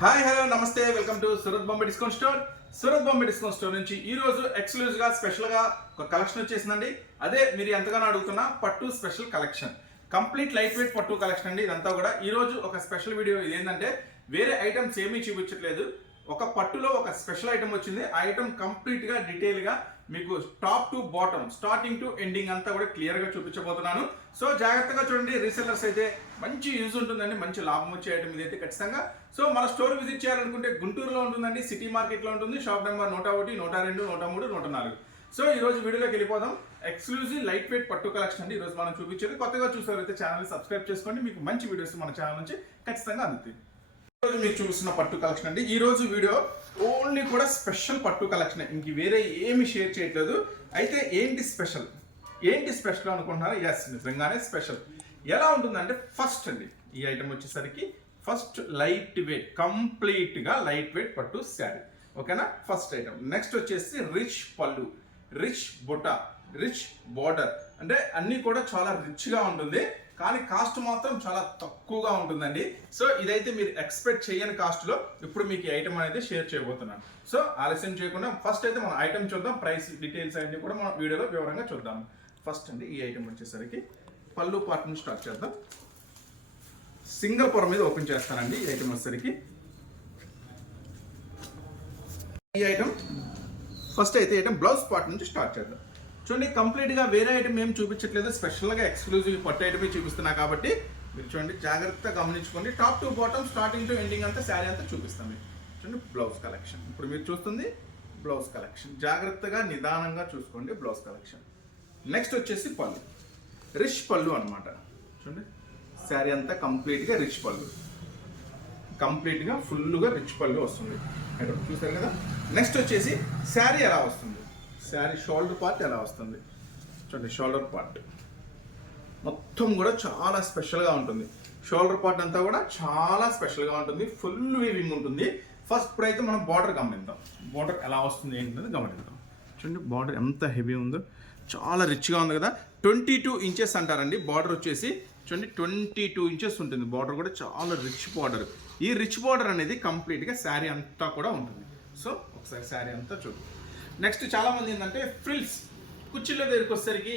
Hi hello నమస్తే welcome to Surat Bombay discount store. Surat Bombay discount store నుంచి ఈ రోజు స్పెషల్గా ఒక కలెక్షన్ వచ్చేసిందండి. అదే మీరు ఎంతగానో అడుగుతున్న పట్టు special collection complete light weight పట్టు కలెక్షన్ అండి ఇదంతా కూడా. ఈ రోజు ఒక స్పెషల్ వీడియో ఇది ఏంటంటే వేరే ఐటమ్స్ ఏమీ చూపించట్లేదు. ఒక పట్టులో ఒక స్పెషల్ ఐటమ్ వచ్చింది. ఆ ఐటమ్ కంప్లీట్గా డీటెయిల్గా మీకు top to bottom starting to ending అంతా కూడా క్లియర్గా చూపించబోతున్నాను. సో జాగ్రత్తగా చూడండి రీసెల్లర్స్ అయితే మంచి యూజ్ ఉంటుందండి మంచి లాభం వచ్చే ఐటమ్ ఇదైతే ఖచ్చితంగా. సో మన స్టోర్ విజిట్ చేయాలనుకుంటే గుంటూరులో ఉంటుందండి సిటీ మార్కెట్లో ఉంటుంది షాప్ నెంబర్ నూట ఒకటి నూట రెండు నూట మూడు నూట నాలుగు. సో ఈ రోజు వీడియోలోకి వెళ్ళిపోదాం. ఎక్స్క్లూజివ్ లైట్ వెయిట్ పట్టు కలెక్షన్ అండి ఈరోజు మనం చూపించేది. కొత్తగా చూసేవారైతే ఛానల్ సబ్స్క్రైబ్ చేసుకోండి మీకు మంచి వీడియోస్ మన ఛానల్ నుంచి ఖచ్చితంగా అందుతాయి. రోజు మీరు చూపిస్తున్న పట్టు కలెక్షన్ అండి. ఈ రోజు వీడియో ఓన్లీ కూడా స్పెషల్ పట్టు కలెక్షన్ ఇంక వేరే ఏమి షేర్ చేయట్లేదు. అయితే ఏంటి స్పెషల్? ఏంటి స్పెషల్ అనుకుంటున్నారా? ఎస్ నిజంగానే స్పెషల్. ఎలా ఉంటుందంటే ఫస్ట్ అండి ఈ ఐటమ్ వచ్చేసరికి ఫస్ట్ లైట్ వెయిట్ కంప్లీట్గా లైట్ వెయిట్ పట్టు శారీ. ఓకేనా? First item. నెక్స్ట్ వచ్చేసి రిచ్ పళ్ళు రిచ్ బుట్ట రిచ్ బార్డర్. అంటే అన్నీ కూడా చాలా రిచ్గా ఉంటుంది. కానీ కాస్ట్ మాత్రం చాలా తక్కువగా ఉంటుందండి. సో ఇదైతే మీరు ఎక్స్పెక్ట్ చేయని కాస్ట్లో ఇప్పుడు మీకు ఈ ఐటమ్ అనేది షేర్ చేయబోతున్నాను. సో ఆలస్యం చేయకుండా ఫస్ట్ అయితే మనం ఐటమ్ చూద్దాం. ప్రైస్ డీటెయిల్స్ అన్ని కూడా మనం వీడియోలో వివరంగా చూద్దాం. ఫస్ట్ అండి ఈ ఐటమ్ వచ్చేసరికి పళ్ళు పార్ట్ నుంచి స్టార్ట్ చేద్దాం. సింగల్ పొర మీద ఓపెన్ చేస్తానండి ఈ ఐటమ్ వచ్చేసరికి. ఈ ఐటమ్ ఫస్ట్ అయితే ఐటమ్ బ్లౌజ్ పార్ట్ నుంచి స్టార్ట్ చేద్దాం. చూడండి కంప్లీట్గా వేరే ఐటమ్ ఏం చూపించట్లేదు. స్పెషల్గా ఎక్స్క్లూజివ్ పట్టు ఐటమే చూపిస్తున్నా కాబట్టి మీరు చూడండి జాగ్రత్తగా గమనించుకోండి. Top to bottom starting to ending అంతా శారీ అంతా చూపిస్తాం మీకు. చూడండి బ్లౌజ్ కలెక్షన్ ఇప్పుడు మీరు చూస్తుంది బ్లౌజ్ కలెక్షన్ జాగ్రత్తగా నిదానంగా చూసుకోండి బ్లౌజ్ కలెక్షన్ నెక్స్ట్ వచ్చేసి పళ్ళు. రిష్ పళ్ళు అనమాట చూడండి శారీ అంతా కంప్లీట్గా రిచ్ పళ్ళు. కంప్లీట్గా ఫుల్గా రిచ్ పళ్ళు వస్తుంది. ఇక్కడ చూసారు కదా? నెక్స్ట్ వచ్చేసి శారీ ఎలా వస్తుంది? శారీ షోల్డర్ పార్ట్ ఎలా వస్తుంది? చూడండి షోల్డర్ పార్ట్ మొత్తం కూడా చాలా స్పెషల్గా ఉంటుంది. షోల్డర్ పార్ట్ అంతా కూడా చాలా స్పెషల్గా ఉంటుంది. ఫుల్ వీవింగ్ ఉంటుంది. ఫస్ట్ ఇప్పుడైతే మనం బార్డర్ గమనిద్దాం. బార్డర్ ఎలా వస్తుంది ఏంటనేది గమనిద్దాం. చూడండి బార్డర్ ఎంత హెవీ ఉందో. చాలా రిచ్గా ఉంది కదా. ట్వంటీ టూ ఇంచెస్ అంటారండి. బార్డర్ వచ్చేసి చూడండి ట్వంటీ టూ ఇంచెస్ ఉంటుంది. బార్డర్ కూడా చాలా రిచ్ బార్డర్ ఈ రిచ్ బార్డర్ అనేది కంప్లీట్గా శారీ అంతా కూడా ఉంటుంది. సో ఒకసారి శారీ అంతా చూడండి నెక్స్ట్ చాలామంది ఏంటంటే ఫ్రిల్స్. కుర్చీలో దగ్గరికి వచ్చేసరికి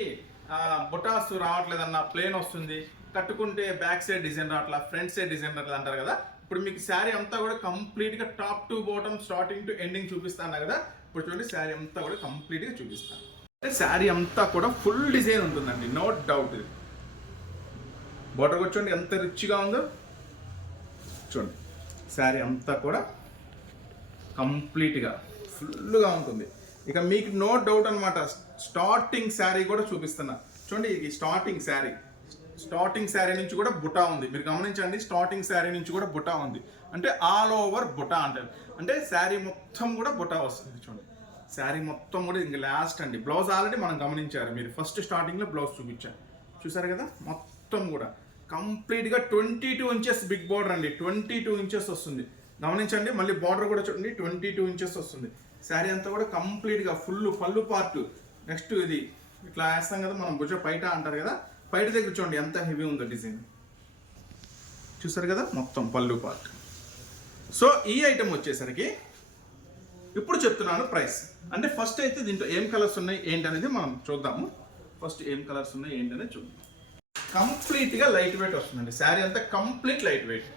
బొటాస్ రావట్లేదన్న ప్లేన్ వస్తుంది. కట్టుకుంటే బ్యాక్ సైడ్ డిజైన్ రావట్లా ఫ్రంట్ సైడ్ డిజైన్ రావట్లేదు అంటారు కదా. ఇప్పుడు మీకు శారీ అంతా కూడా కంప్లీట్గా top to bottom starting to ending చూపిస్తాను కదా. ఇప్పుడు చూడండి శారీ అంతా కూడా కంప్లీట్గా చూపిస్తాను అంటే శారీ అంతా కూడా ఫుల్ డిజైన్ ఉంటుందండి నో డౌట్ ఇది. బోటర్ కూర్చోండి ఎంత రిచ్గా ఉందో. చూడండి శారీ అంతా కూడా కంప్లీట్గా ఫుల్గా ఉంటుంది. ఇక మీకు నో డౌట్ అనమాట స్టార్టింగ్ శారీ కూడా చూపిస్తున్నా. చూడండి ఇది స్టార్టింగ్ శారీ స్టార్టింగ్ శారీ నుంచి కూడా బుటా ఉంది. మీరు గమనించండి స్టార్టింగ్ శారీ నుంచి కూడా బుటా ఉంది. అంటే ఆల్ ఓవర్ బుటా అంటారు. అంటే శారీ మొత్తం కూడా బుటా వస్తుంది చూడండి. శారీ మొత్తం కూడా ఇంక లాస్ట్ అండి. బ్లౌజ్ ఆల్రెడీ మనం గమనించారు. మీరు ఫస్ట్ స్టార్టింగ్లో బ్లౌజ్ చూపించారు. చూసారు కదా? మొత్తం కూడా. కంప్లీట్గా twenty two inches big border అండి. ట్వంటీ టూ ఇంచెస్ వస్తుంది. గమనించండి మళ్ళీ బార్డర్ కూడా చూడండి ట్వంటీ టూ ఇంచెస్ వస్తుంది. శారీ అంతా కూడా కంప్లీట్గా ఫుల్ పళ్ళు పార్ట్ నెక్స్ట్ ఇది ఇట్లా వేస్తాం కదా మనం భుజ పైట అంటారు కదా పైట దగ్గర చూడండి ఎంత హెవీ ఉందో డిజైన్ చూసారు కదా మొత్తం పళ్ళు పార్ట్ సో ఈ ఐటమ్ వచ్చేసరికి ఇప్పుడు చెప్తున్నాను ప్రైస్ అంటే ఫస్ట్ అయితే దీంట్లో ఏం కలర్స్ ఉన్నాయి ఏంటి అనేది మనం చూద్దాము. ఫస్ట్ ఏం కలర్స్ ఉన్నాయి ఏంటి అనేది చూద్దాం. కంప్లీట్గా లైట్ వెయిట్ వస్తుందండి. శారీ అంతా complete light weight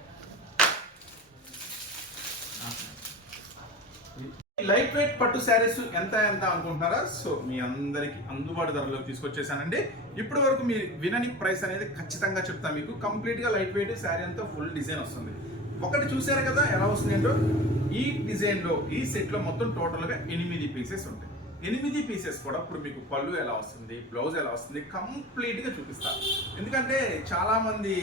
light weight పట్టు శారీస్ ఎంత ఎంత అనుకుంటున్నారా? సో మీ అందరికి అందుబాటు ధరలో తీసుకొచ్చేసానండి. ఇప్పటి వరకు మీరు వినని ప్రైస్ అనేది ఖచ్చితంగా చెప్తా మీకు. కంప్లీట్గా లైట్ వెయిట్ శారీ అంతా ఫుల్ డిజైన్ వస్తుంది. ఒకటి చూసారు కదా ఎలా వస్తుంది ఏంటో ఈ డిజైన్లో ఈ సెట్లో మొత్తం టోటల్గా ఎనిమిది పీసెస్ ఉంటాయి. ఎనిమిది పీసెస్ కూడా ఇప్పుడు మీకు పళ్ళు ఎలా వస్తుంది బ్లౌజ్ ఎలా వస్తుంది కంప్లీట్గా చూపిస్తాను ఎందుకంటే చాలామంది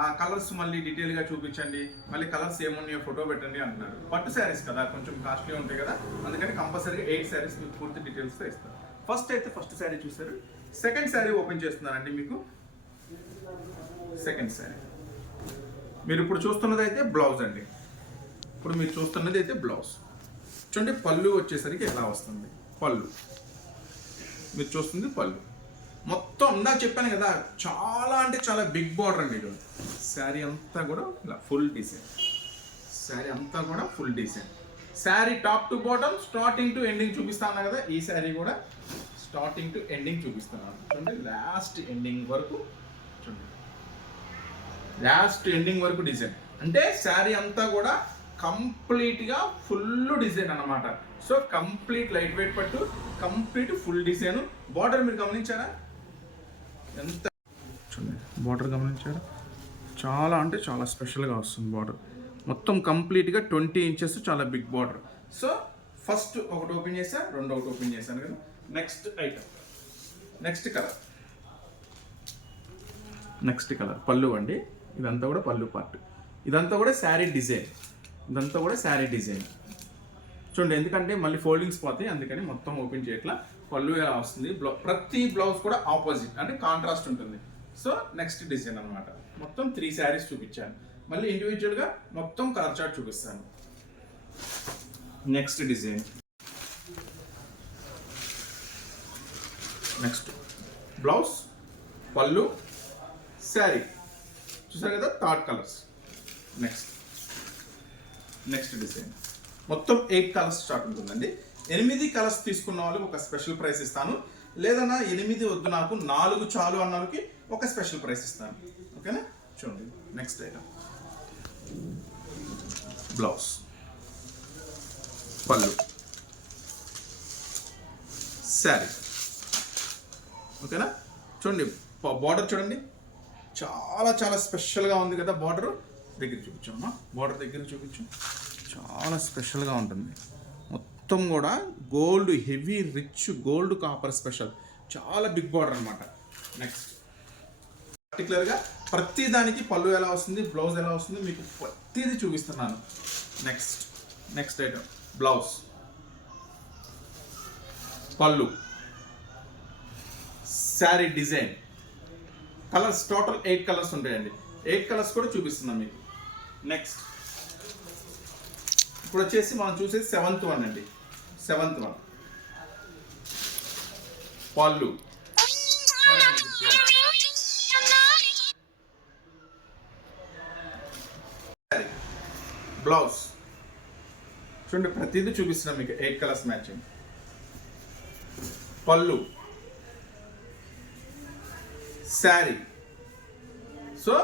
ఆ కలర్స్ మళ్ళీ డీటెయిల్గా చూపించండి. మళ్ళీ కలర్స్ ఏమున్నాయో ఫోటో పెట్టండి అంటున్నారు. పట్టు శారీస్ కదా కొంచెం కాస్ట్లీ ఉంటాయి కదా. అందుకని కంపల్సరీగా ఎయిట్ శారీస్ మీకు పూర్తి డీటెయిల్స్తో ఇస్తారు ఫస్ట్ అయితే ఫస్ట్ శారీ చూసారు సెకండ్ శారీ ఓపెన్ చేస్తున్నారండి మీకు. సెకండ్ శారీ. మీరు ఇప్పుడు చూస్తున్నది అయితే బ్లౌజ్ అండి. ఇప్పుడు మీరు చూస్తున్నది అయితే బ్లౌజ్ చూడండి పళ్ళు వచ్చేసరికి ఎలా వస్తుంది? పళ్ళు. మీరు చూస్తుంది పళ్ళు. మొత్తం ఇందాక చెప్పాను కదా చాలా అంటే చాలా బిగ్ బార్డర్ అండి ఇది. శారీ అంతా కూడా ఇలా ఫుల్ డిజైన్ శారీ అంతా కూడా full design sari top to bottom starting to ending చూపిస్తాను కదా ఈ శారీ కూడా స్టార్టింగ్ టు ఎండింగ్ చూపిస్తున్నాను చూడండి లాస్ట్ ఎండింగ్ వరకు చూడండి. లాస్ట్ ఎండింగ్ వరకు డిజైన్ అంటే శారీ అంతా కూడా కంప్లీట్గా ఫుల్ డిజైన్ అన్నమాట. సో కంప్లీట్ లైట్ వెయిట్ పట్టు కంప్లీట్ ఫుల్ డిజైన్ బార్డర్ మీరు గమనించారా? ఎంత చూడండి బార్డర్ గమనించారు? చాలా అంటే చాలా స్పెషల్గా వస్తుంది బార్డర్ మొత్తం కంప్లీట్గా ట్వంటీ ఇంచెస్ చాలా బిగ్ బార్డర్ సో ఫస్ట్ ఒకటి ఓపెన్ చేసా రెండు ఒకటి ఓపెన్ చేశాను కదా. Next item next colour next colour పళ్ళు అండి. ఇదంతా కూడా పళ్ళు పార్ట్ ఇదంతా కూడా శారీ డిజైన్ ఇదంతా కూడా శారీ డిజైన్ చూడండి ఎందుకంటే మళ్ళీ ఫోల్డింగ్స్ పోతాయి అందుకని మొత్తం ఓపెన్ చేయట్లా. పళ్ళు ఎలా వస్తుంది? బ్లౌ ప్రతి బ్లౌజ్ కూడా ఆపోజిట్ అంటే కాంట్రాస్ట్ ఉంటుంది. సో నెక్స్ట్ డిజైన్ అన్నమాట. మొత్తం త్రీ శారీస్ చూపించాను. మళ్ళీ ఇండివిజువల్గా మొత్తం కలర్ చార్ట్ చూపిస్తాను. నెక్స్ట్ డిజైన్ నెక్స్ట్ బ్లౌజ్ పళ్ళు శారీ చూసారు కదా? Third colours next next design మొత్తం ఎయిట్ కలర్స్ స్టార్ట్ ఉంటుందండి. ఎనిమిది కలర్స్ తీసుకున్న వాళ్ళకి ఒక స్పెషల్ ప్రైస్ ఇస్తాను. లేదన్నా ఎనిమిది వద్దు నాకు నాలుగు చాలు అన్న వాళ్ళకి ఒక స్పెషల్ ప్రైస్ ఇస్తాను. ఓకేనా? చూడండి. నెక్స్ట్ ఐటమ్ బ్లౌజ్ పళ్ళు. శారీ ఓకేనా? చూడండి. బార్డర్ చూడండి. చాలా చాలా స్పెషల్గా ఉంది కదా బార్డర్ దగ్గర చూపించమ్మా బార్డర్ దగ్గర చూపించు. చాలా స్పెషల్గా ఉంటుంది. మొత్తం కూడా gold heavy rich gold copper special. చాలా బిగ్ బార్డర్ అనమాట నెక్స్ట్ పర్టికులర్గా ప్రతి దానికి పళ్ళు ఎలా వస్తుంది బ్లౌజ్ ఎలా వస్తుంది మీకు ప్రతిదీ చూపిస్తున్నాను. నెక్స్ట్ నెక్స్ట్ ఐటమ్ బ్లౌజ్ పళ్ళు. Sari design colours total eight colours ఉంటాయండి. ఎయిట్ కలర్స్ కూడా చూపిస్తున్నాం మీకు. నెక్స్ట్ ఇప్పుడు వచ్చేసి మనం చూసేది సెవెంత్ వన్ అండి. సెవెంత్ వన్ పళ్ళు బ్లౌజ్ చూడండి ప్రతిదీ చూపిస్తున్నాం మీకు. ఎయిట్ కలర్స్ మ్యాచింగ్ పళ్ళు. శారీ. సో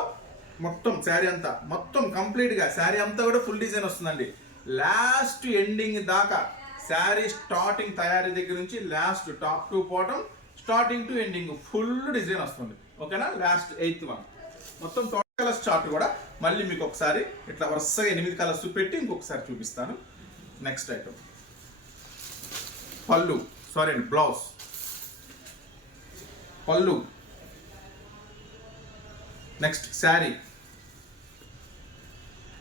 మొత్తం శారీ అంతా. మొత్తం కంప్లీట్గా శారీ అంతా కూడా ఫుల్ డిజైన్ వస్తుందండి. లాస్ట్ ఎండింగ్ దాకా శారీ స్టార్టింగ్ తయారీ దగ్గర నుంచి last top to bottom starting to ending full design వస్తుంది. ఓకేనా? Last eighth one. మొత్తం టోటల్ కలర్స్ చార్ట్ కూడా మళ్ళీ మీకు ఒకసారి ఇట్లా వరుసగా ఎనిమిది కలర్స్ పెట్టి ఇంకొకసారి చూపిస్తాను. Next item. పళ్ళు. సారీ అండి బ్లౌజ్. పళ్ళు. Next sari.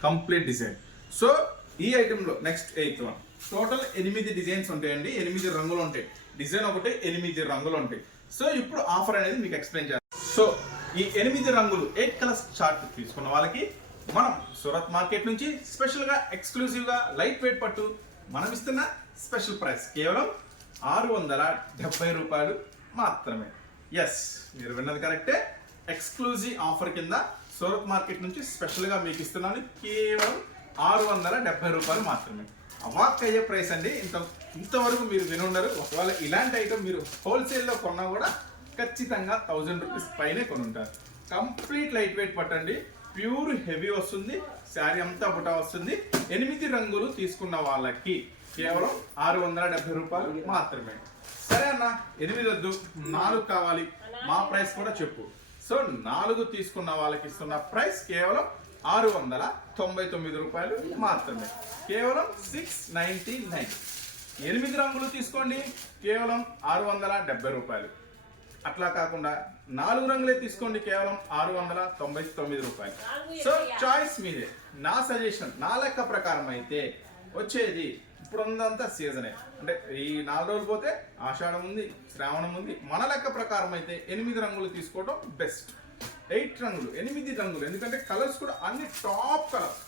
Complete design. So ఈ ఐటెంలో నెక్స్ట్ ఎయిత్ వన్ టోటల్ ఎనిమిది డిజైన్స్ ఉంటాయండి ఎనిమిది రంగులు ఉంటాయి. డిజైన్ ఒకటి ఎనిమిది రంగులు ఉంటాయి. సో ఇప్పుడు ఆఫర్ అనేది మీకు ఎక్స్ప్లెయిన్ చేయాలి సో ఈ ఎనిమిది రంగులు ఎయిట్ కలర్స్ చార్ట్ తీసుకున్న వాళ్ళకి మనం సూరత్ మార్కెట్ నుంచి స్పెషల్గా ఎక్స్క్లూజివ్గా లైట్ వెయిట్ పట్టు మనం ఇస్తున్న స్పెషల్ ప్రైస్ కేవలం ఆరు వందల డెబ్బై రూపాయలు మాత్రమే. ఎస్ మీరు విన్నది కరెక్టే ఎక్స్క్లూజివ్ ఆఫర్ కింద సూరత్ మార్కెట్ నుంచి స్పెషల్గా మీకు ఇస్తున్నాను. కేవలం ఆరు వందల డెబ్బై రూపాయలు మాత్రమే. అవాక్ అయ్యే ప్రైస్ అండి. ఇంత ఇంతవరకు మీరు వినుండరు ఒకవేళ ఇలాంటి ఐటమ్ మీరు హోల్సేల్లో కొన్నా కూడా ఖచ్చితంగా థౌజండ్ రూపీస్ పైనే కొనుంటారు. కంప్లీట్ లైట్ వెయిట్ పట్టండి. ప్యూర్ హెవీ వస్తుంది. శారీ అంతా బుటా వస్తుంది. ఎనిమిది రంగులు తీసుకున్న వాళ్ళకి కేవలం ఆరు వందల డెబ్బై రూపాయలు మాత్రమే. సరే అన్న ఎనిమిది వద్దు. నాలుగు కావాలి. మా ప్రైస్ కూడా చెప్పు. సో నాలుగు తీసుకున్న వాళ్ళకి ఇస్తున్న ప్రైస్ కేవలం ఆరు వందల తొంభై తొమ్మిది రూపాయలు మాత్రమే. కేవలం సిక్స్ నైంటీ నైన్ ఎనిమిది రంగులు తీసుకోండి. కేవలం ఆరు వందల డెబ్బై రూపాయలు. అట్లా కాకుండా నాలుగు రంగులే తీసుకోండి. కేవలం ఆరు వందల తొంభై తొమ్మిది రూపాయలు. సో చాయిస్ మీదే. నా సజెషన్ నా లెక్క ప్రకారం అయితే వచ్చేది ఇప్పుడు ఉందంతా సీజనే అంటే ఈ నాలుగు రోజులు పోతే ఆషాఢం ఉంది శ్రావణం ఉంది. మన లెక్క ప్రకారం అయితే ఎనిమిది రంగులు తీసుకోవడం బెస్ట్ ఎయిట్ రంగులు ఎనిమిది రంగులు. ఎందుకంటే కలర్స్ కూడా అన్ని టాప్ కలర్స్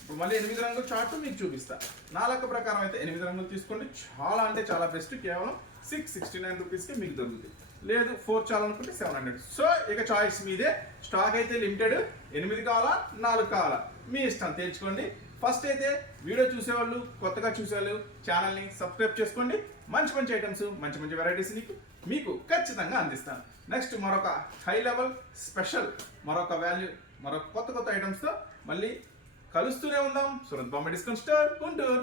ఇప్పుడు మళ్ళీ ఎనిమిది రంగుల చార్ట్ మీకు చూపిస్తా. నా లెక్క ప్రకారం అయితే ఎనిమిది రంగులు తీసుకోండి. చాలా అంటే చాలా బెస్ట్ కేవలం సిక్స్ సిక్స్టీ నైన్ రూపీస్కి మీకు దొరుకుతుంది. లేదు ఫోర్ చాలనుకుంటే సెవెన్ హండ్రెడ్ సో ఇక చాయిస్ మీదే. స్టాక్ అయితే లిమిటెడ్ ఎనిమిది కావాలా? నాలుగు కావాలా? మీ ఇష్టం. తేల్చుకోండి. ఫస్ట్ అయితే వీడియో చూసేవాళ్ళు కొత్తగా చూసేవాళ్ళు ఛానల్ని సబ్స్క్రైబ్ చేసుకోండి. మంచి మంచి ఐటమ్స్ మంచి మంచి వెరైటీస్ మీకు మీకు ఖచ్చితంగా అందిస్తాను. నెక్స్ట్ మరొక హై లెవెల్ స్పెషల్ మరొక వాల్యూ మరొక కొత్త కొత్త ఐటమ్స్తో మళ్ళీ కలుస్తూనే ఉందాం. Surat Bombay discount store Guntur